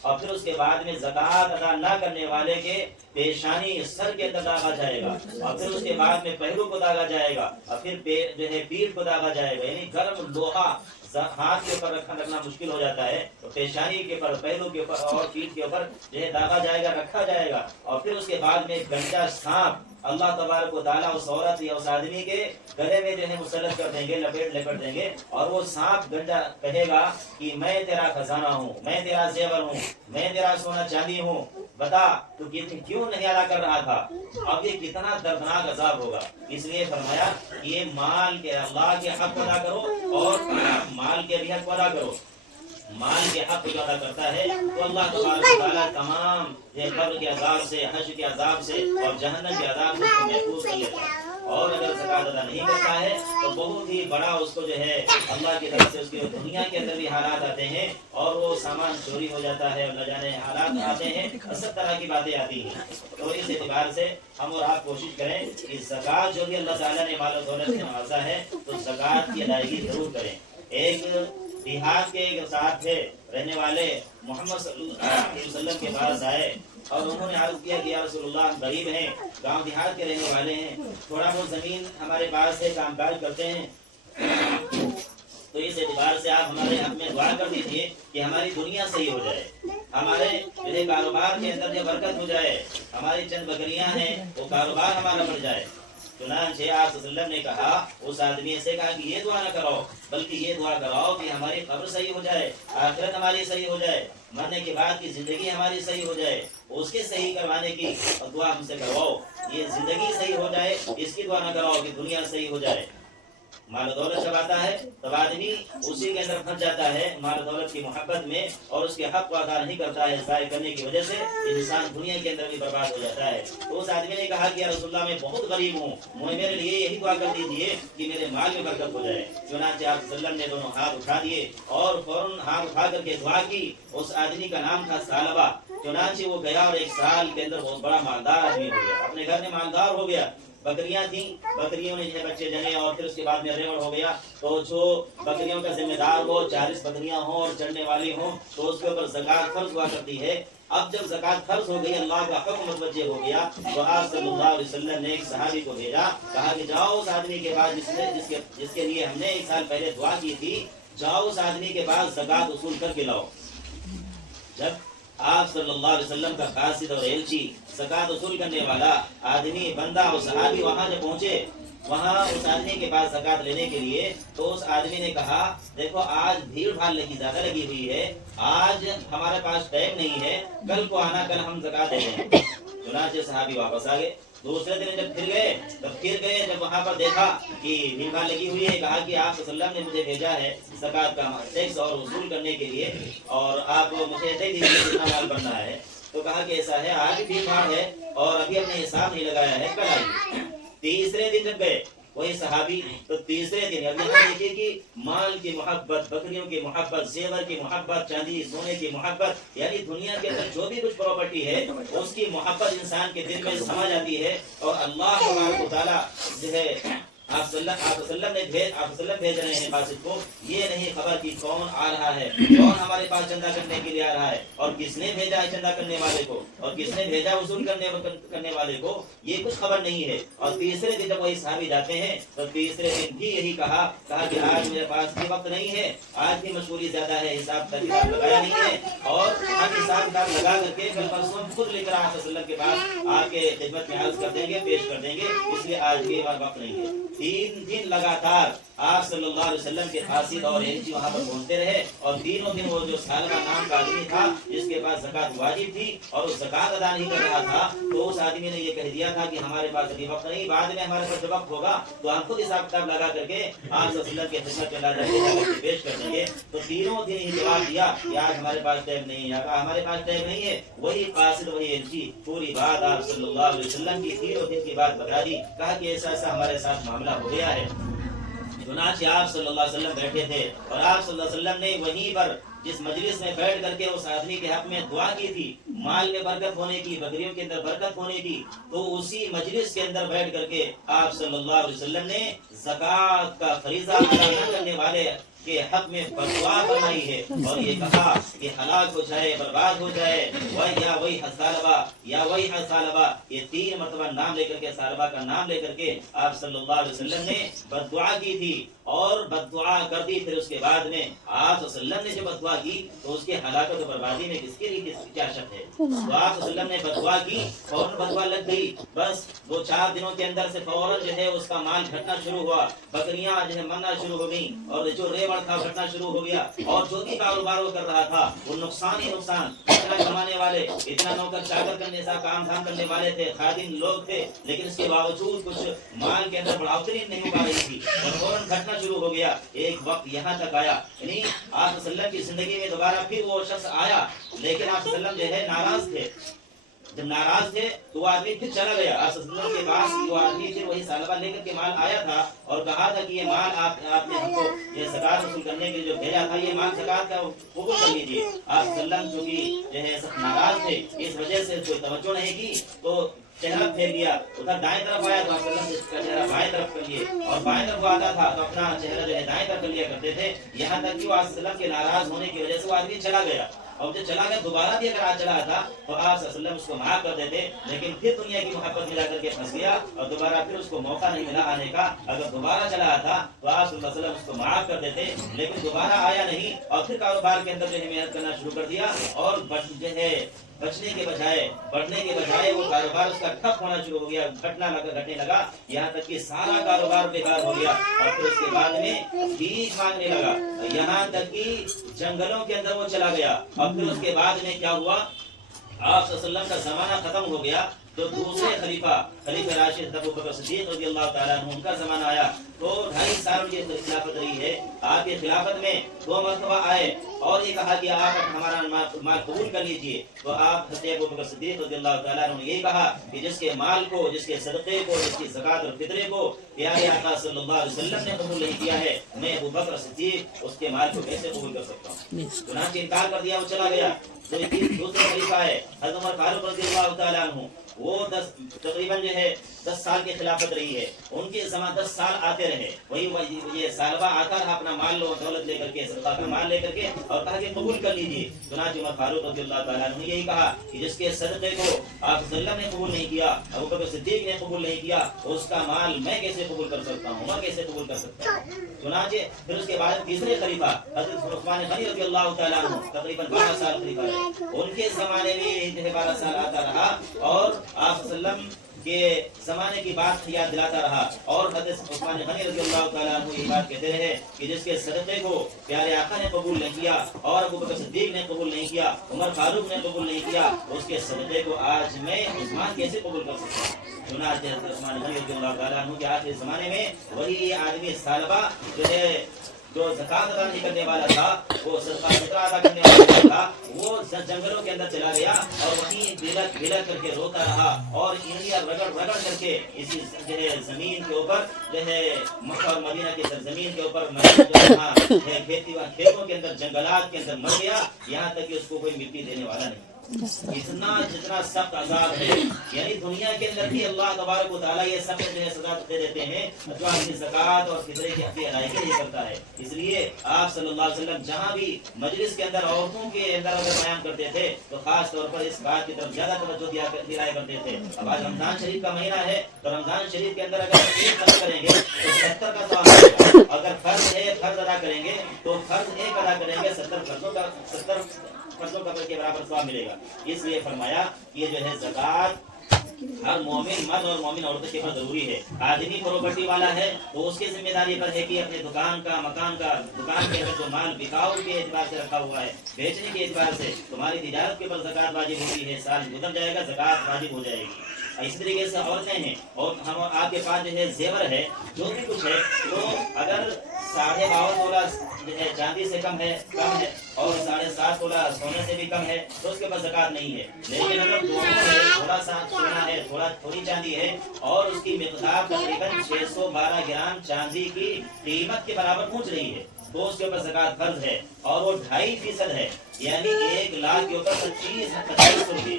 اور پھر اس کے بعد میں زکوٰۃ ادا نہ کرنے والے کے پیشانی سر کے اندر داغا جائے گا اور پھر اس کے بعد میں پہلو کو داغا جائے گا اور پھر جو ہے پیٹھ کو داغا جائے گا. یعنی گرم لوہا ہاتھ کے اوپر رکھنا مشکل ہو جاتا ہے تو پیشانی کے اوپر پہلو کے اوپر اور پیٹھ کے اوپر جو ہے داغا جائے گا, رکھا جائے گا اور پھر اس کے بعد میں گنجا سانپ اللہ تبارک و تعالیٰ اس عورت یا اس آدمی کے گلے میں جو ہے مسلط کر دیں گے, لپٹ دیں گے اور وہ سانپ گنجا کہے گا کہ میں تیرا خزانہ ہوں, میں تیرا زیور ہوں, میں تیرا سونا چاندی ہوں, بتا تو کیوں نہیں ادا کر رہا تھا. اب یہ کتنا دردناک عذاب ہوگا. اس لیے فرمایا یہ مال کے اللہ کے حق ادا کرو اور مال کے بھی حق ادا کرو. مال کے حق جو ادا کرتا ہے تو اللہ تبارک و تعالیٰ تمام قبر کے عذاب سے, حشر کے عذاب سے اور جہنم کے عذاب سے محفوظ کر لیتا ہے. اور اگر زکوٰۃ ادا نہیں کرتا ہے تو بہت ہی بڑا اس کو جو ہے اللہ کی طرف سے اس کی دنیا کے اندر بھی حالات آتے ہیں اور وہ سامان چوری ہو جاتا ہے اور نہ جانے حالات آتے ہیں, سب طرح کی باتیں آتی ہیں. تو اس اعتبار سے ہم اور آپ کوشش کریں کہ زکوٰۃ جو بھی اللہ تعالیٰ نے مال و دولت سے نوازا ہے تو زکوٰۃ کی ادائیگی ضرور کریں. ایک دیہات کے ایک ساتھ تھے رہنے والے محمد صلی اللہ علیہ وسلم کے پاس آئے اور انہوں نے عرض کیا کہ یا رسول اللہ, ہم غریب ہیں, گاؤں دیہات کے رہنے والے ہیں, تھوڑا بہت زمین ہمارے پاس ہے, کام کاج کرتے ہیں, تو اس اعتبار سے آپ ہمارے حق میں دعا کر دیجیے کہ ہماری دنیا صحیح ہو جائے, ہمارے کاروبار کے اندر جو برکت ہو جائے, ہماری چند بکریاں ہیں وہ کاروبار ہمارا بڑھ جائے. چنانچہ آپ صلی اللہ علیہ وسلم نے کہا, اس آدمی سے کہا کہ یہ دعا نہ کرو بلکہ یہ دعا کراؤ کہ ہماری قبر صحیح ہو جائے, آخرت ہماری صحیح ہو جائے, مرنے کے بعد کی زندگی ہماری صحیح ہو جائے, اس کے صحیح کروانے کی دعا ہم سے کرواؤ. یہ زندگی صحیح ہو جائے اس کی دعا نہ کراؤ کہ دنیا صحیح ہو جائے. مال و دولت جب آتا ہے تب آدمی اسی کے اندر پھنس جاتا ہے مال و دولت کی محبت میں اور اس کے حق کو ادا نہیں کرتا ہے. ضائع کرنے کی وجہ سے انسان دنیا کے اندر بھی برباد ہو جاتا ہے. تو اس آدمی نے کہا کہ یا رسول اللہ, میں بہت غریب ہوں, میرے لیے یہی دعا کر دیجیے کہ میرے مال میں برکت ہو جائے. چنانچہ آپ صلی اللہ علیہ وسلم نے دونوں ہاتھ اٹھا دیے اور فوراً ہاتھ اٹھا کر کے دعا کی. اس آدمی کا نام تھا ثعلبہ. چنانچہ وہ گیا اور ایک سال کے اندر بہت بڑا مالدار آدمی ہو گیا, اپنے گھر میں مالدار ہو گیا. بکریاں تھیں, بکریوں نے جو بچے جمے اور پھر اس کے بعد میں ریوڑ ہو گیا. تو جو بکریوں کا ذمہ دار ہو, 40 بکریاں ہوں اور چڑھنے والی ہوں, تو اس کے اوپر زکوٰۃ فرض ہوا کرتی ہے. اب جب زکوٰۃ فرض ہو گئی, اللہ کا حکم متوجہ ہو گیا, تو آپ صلی اللہ علیہ وسلم نے ایک صحابی کو بھیجا, کہا کہ جاؤ اس آدمی کے پاس جس کے لیے ہم نے ایک سال پہلے دعا کی تھی, جاؤ اس آدمی کے پاس زکوٰۃ وصول کر کے لاؤ. جب آپ صلی اللہ علیہ وسلم کا قاصد اور ایلچی, زکوٰۃ وصول کرنے والا آدمی, بندہ اور صحابی وہاں جب پہنچے, وہاں اس آدمی کے پاس زکوٰۃ لینے کے لیے, تو اس آدمی نے کہا دیکھو آج بھیڑ بھاڑ زیادہ لگی ہوئی ہے, آج ہمارے پاس ٹائم نہیں ہے, کل کو آنا, کل ہم زکوٰۃ دے دیں. چنانچہ صحابی واپس آ گئے. دوسرے دن جب پھر گئے, جب وہاں پر دیکھا کہ بھیڑ بھاڑ لگی ہوئی ہے, کہا کہ آپ صلی اللہ علیہ وسلم نے مجھے بھیجا ہے زکوٰۃ کا ٹیکس اور وصول کرنے کے لیے, اور آپ مجھے دے دیجیے کتنا مال بننا ہے. تو کہا کہ ایسا ہے, آج بھیڑ بھاڑ ہے اور ابھی اپنے حساب نہیں لگایا ہے, کل آئیے. تیسرے دن جب گئے وہی صحابی, تو تیسرے دن اب یہاں دیکھیے کہ مال کی محبت, بکریوں کی محبت, زیور کی محبت, چاندی سونے کی محبت, یعنی دنیا کے اندر جو بھی کچھ پراپرٹی ہے اس کی محبت انسان کے دل میں سما جاتی ہے. اور اللہ تبارک و تعالیٰ جو ہے آپ صلی اللہ علیہ وسلم بھیج رہے ہیں قاصد کو, یہ نہیں خبر کہ کون آ رہا ہے, کون ہمارے پاس چندہ کرنے کے لیے آ رہا ہے, اور کس نے بھیجا ہے چندہ کرنے والے کو, اور کس نے بھیجا وصول کرنے والے کو, یہ کچھ خبر نہیں ہے. اور تیسرے دن جب وہی صحابی جاتے ہیں تو تیسرے دن بھی یہی کہا کہ آج میرے پاس بھی وقت نہیں ہے, آج بھی مشغولی زیادہ ہے, حساب کتاب لگایا نہیں ہے, اور ہم حساب کتاب لگا کر کے کل پرسوں خود لے کر آپ صلی اللہ علیہ وسلم کے پاس آپ کے خدمت میں عرض کر دیں گے, پیش کر دیں گے, اس لیے آج بھی ہمارا وقت نہیں ہے. 3 دن لگاتار آپ صلی اللہ علیہ وسلم کے قاصد اور ایلچی وہاں پر پہنچتے رہے, اور تینوں دن وہ جو ثعلبہ نام کا آدمی تھا جس کے پاس زکوٰۃ واجب تھی اور وہ زکوٰۃ ادا نہیں کر رہا تھا, تو اس آدمی نے یہ کہہ دیا تھا کہ ہمارے پاس ابھی وقت نہیں, بعد میں ہمارے پاس جب وقت ہوگا تو ہم خود حساب کتاب لگا کر کے آپ صلی اللہ علیہ وسلم کے خدمت میں لا کر کے پیش کر دیں گے. تو تینوں دن ہی جواب دیا کہ آج ہمارے پاس ٹائم نہیں ہے, یا ہمارے پاس ٹائم نہیں ہے. وہی قاصد وہی ایلچی پوری بات آپ صلی اللہ علیہ وسلم کی تینوں دن کی بات بتا دی, کہا کہ ایسا ایسا ہمارے ساتھ معاملہ ہو گیا ہے. چنانچہ آپ صلی اللہ علیہ وسلم بیٹھے تھے, اور آپ صلی اللہ علیہ وسلم نے وہیں پر جس مجلس میں بیٹھ کر کے اس آدمی کے حق میں دعا کی تھی, مال میں برکت ہونے کی, بکریوں کے اندر برکت ہونے کی, تو اسی مجلس کے اندر بیٹھ کر کے آپ صلی اللہ علیہ وسلم نے زکوٰۃ کا فریضہ ادا نہ کرنے والے کے حق میں بددعا فرمائی ہے اور یہ کہا کہ ہلاک ہو جائے، برباد ہو جائے، وہی ثعلبہ یا وہی ثعلبہ، یہ 3 مرتبہ نام لے کر کے ثعلبہ کا نام لے کر کے آپ صلی اللہ علیہ وسلم نے بددعا کی تھی اور بددعا کر دی. پھر اس کے بعد میں آپ صلی اللہ علیہ وسلم نے جو بددعا کی تو اس کے ہلاکت و بربادی میں کس کے لیے کیا شک ہے؟ تو آپ صلی اللہ علیہ وسلم نے بددعا کی، فوراً بددعا لگ گئی. بس 2-4 دنوں کے اندر سے فوراً جو ہے اس کا مال گھٹنا شروع ہوا، بکریاں جو ہے مرنا شروع ہو گئیں اور جو ریوڑ تھا گھٹنا شروع ہو گیا اور جو بھی کاروبار وہ کر رہا تھا وہ نقصان ہی نقصان. اتنا کمانے والے، اتنا نوکر چاکر کرنے سے کام دھام کرنے والے تھے، خادم لوگ تھے، لیکن اس کے باوجود کچھ مال کے اندر بڑھوتری نہیں ہو پا رہی تھی اور فوراً گھٹنا شروع ہو گیا. ایک وقت یہاں تک آیا، یعنی آپ صلی اللہ علیہ وسلم کی زندگی میں دوبارہ پھر وہ شخص آیا، لیکن آپ صلی اللہ علیہ وسلم جو ہے ناراض تھے. جب ناراض تھے تو وہ آدمی پھر چلا گیا. آپ صلی اللہ علیہ وسلم کے پاس وہ آدمی پھر وہی ثعلبہ لے کر کے مال آیا تھا اور کہا تھا کہ یہ مال آپ نے ہم کو یہ زکات وصول کرنے کے لیے جو بھیجا تھا، یہ مال زکات کا قبول کر لیجیے. آپ صلی اللہ علیہ وسلم چونکہ جو ہے سخت ناراض تھے، اس وجہ سے کوئی توجہ نہیں کی تو چہرہ پھیر لیا. ادھر دائیں طرف آیا تو آپ صلی اللہ علیہ وسلم کا چہرہ بائیں طرف کر لیے اور بائیں طرف آتا تھا تو اپنا چہرہ جو ہے دائیں طرف کر لیا کرتے تھے. یہاں تک کہ آپ صلی اللہ علیہ وسلم کے ناراض ہونے کی وجہ سے وہ آدمی چلا گیا اور جب چلا گیا دوبارہ بھی اگر آج چلا تھا تو آپ صلی اللہ علیہ وسلم اس کو معاف کر دیتے، لیکن پھر دنیا کی محبت ملا کر کے پھنس گیا اور دوبارہ پھر اس کو موقع نہیں ملا آنے کا. اگر دوبارہ چلا تھا تو آپ صلی اللہ علیہ وسلم اس کو معاف کر دیتے، لیکن دوبارہ آیا نہیں اور پھر کاروبار کے اندر جو ہے محنت کرنا شروع کر دیا اور جو ہے بچنے کے بجائے بڑھنے کے بجائے وہ کاروبار اس کا ٹھپ ہونا شروع ہو گیا، گھٹنے لگا، یہاں تک کہ سارا کاروبار بیکار ہو گیا اور پھر اس کے بعد میں بھیک مانگنے لگا، یہاں تک کہ جنگلوں کے اندر وہ چلا گیا. اور پھر اس کے بعد میں کیا ہوا، آپ صلی اللہ علیہ وسلم کا زمانہ ختم ہو گیا تو دوسرے خلیفہ راشد ابو بکر صدیق رضی اللہ تعالیٰ عنہ ان کا زمانہ آیا تو 2.5 سال کی خلافت رہی ہے. آپ کی خلافت میں 2 مرتبہ آئے اور یہ کہا کہ آپ ہمارا مال قبول کر لیجئے. تو آپ حضرت ابو بکر صدیق رضی اللہ تعالیٰ عنہ نے یہی کہا کہ جس کے مال کو، جس کے صدقے کو، جس کی زکات اور فطرے کو پیارے آقا صلی اللہ علیہ وسلم نے قبول نہیں کیا ہے، میں ابو بکر صدیق اس کے مال کو کیسے قبول کر سکتا ہوں؟ چنانچہ انکار کر دیا، وہ چلا گیا. دوسرے خلیفہ ہے حضرت عمر فاروق رضی اللہ تعالیٰ عنہ، وہ تقریباً جو ہے 10 سال کی خلافت رہی ہے. ان کے زمان 10 سال آتے رہے، وہی یہ ثعلبہ آتا رہا اپنا مال و دولت لے کر کے، صدقہ کا مال لے کر کے اور کہا کہ قبول کر لیجیے. چنانچہ عمر فاروق رضی اللہ تعالیٰ عنہ نے یہی کہا کہ جس کے صدقے کو آپ صلی اللہ علیہ وسلم نے قبول نہیں کیا، ابو بکر صدیق نے قبول نہیں کیا، اس کا مال میں کیسے قبول کر سکتا ہوں، عمر کیسے قبول کر سکتا ہوں. چنانچہ پھر اس کے بعد تیسرے خلیفہ حضرت عثمان غنی رضی اللہ تعالیٰ عنہ تقریباً 12 سال خلیفہ رہے. ان کے زمانے میں یہ 12 سال آتا رہا اور آپ صلی اللہ علیہ وسلم کے زمانے کی بات یاد دلاتا رہا اور حضرت عثمان غنی رضی اللہ تعالیٰ عنہ یہ بات کہتے رہے کہ جس کے صدقے کو پیارے آقا نے قبول نہیں کیا اور ابو بکر صدیق نے قبول نہیں کیا، عمر فاروق نے قبول نہیں کیا، اس کے صدقے کو آج میں عثمان کیسے قبول کر سکتا ہوں. چنانچہ حضرت عثمان غنی رضی اللہ تعالیٰ عنہ کے آخری زمانے میں وہی آدمی ثعلبہ جو زکات ادا نہیں کرنے والا تھا، وہ صدقہ فطرہ ادا کرنے والا تھا، وہ جنگلوں کے اندر چلا گیا اور وہیں بلک کر کے روتا رہا اور انگلیاں رگڑ کر کے اسی جو ہے زمین کے اوپر جو ہے مکہ اور مدینہ کی سرزمین کے اوپر کھیتوں کے اندر جنگلات کے اندر مر گیا، یہاں تک کہ اس کو کوئی مٹی دینے والا نہیں. جتنا سخت عذاب ہے، یعنی دنیا کے اندر بھی اللہ تبارک و تعالیٰ یہ سب جو ہے سزا دے دیتے ہیں جو اپنی زکات اور فطرے کی حقیقی ادائیگی نہیں کرتا ہے. اس لیے آپ صلی اللہ علیہ وسلم جہاں بھی مجلس کے اندر عورتوں کے اندر اگر بیان کرتے تھے تو خاص طور پر اس بات کی طرف زیادہ توجہ دلایا کرتے تھے. اب آج رمضان شریف کا مہینہ ہے تو رمضان شریف کے اندر اگر 1 فرض کریں گے تو 70 کا ثواب ملے گا. اگر فرض ادا کریں گے تو فرض 1 ادا کریں گے 70 فرضوں کا کے برابر ثواب ملے گا. اس لیے فرمایا یہ جو ہے زکات ہر مومن مرد اور مومن عورت کے پر ضروری ہے. آدمی پراپرٹی والا ہے تو اس کی ذمہ داری پر ہے کہ اپنے دکان کا، مکان کا، دکان کے اندر جو مال بکاؤ کے اعتبار سے رکھا ہوا ہے، بیچنے کے اعتبار سے تمہاری تجارت کے اوپر زکات واجب ہوتی ہے. سال گزر جائے گا زکات واجب ہو جائے گی. اسی طریقے سے عورتیں ہیں اور ہم آپ کے پاس جو ہے زیور ہے، جو بھی کچھ ہے، تو اگر 52.5 تولہ چاندی سے کم ہے اور 7.5 تولہ سونے سے بھی کم ہے تو اس کے پاس زکات نہیں ہے. لیکن اگر دونوں ہے، تھوڑا سا سونا ہے، تھوڑی چاندی ہے اور اس کی مقدار تقریباً 612 گرام چاندی کی قیمت کے برابر پہنچ رہی ہے تو اس کے اوپر زکات فرض ہے اور وہ 2.5% ہے. یعنی 1 لاکھ کے اوپر 25,000 روپئے،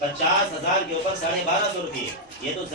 50,000 کے اوپر 1250 روپئے. یہ تو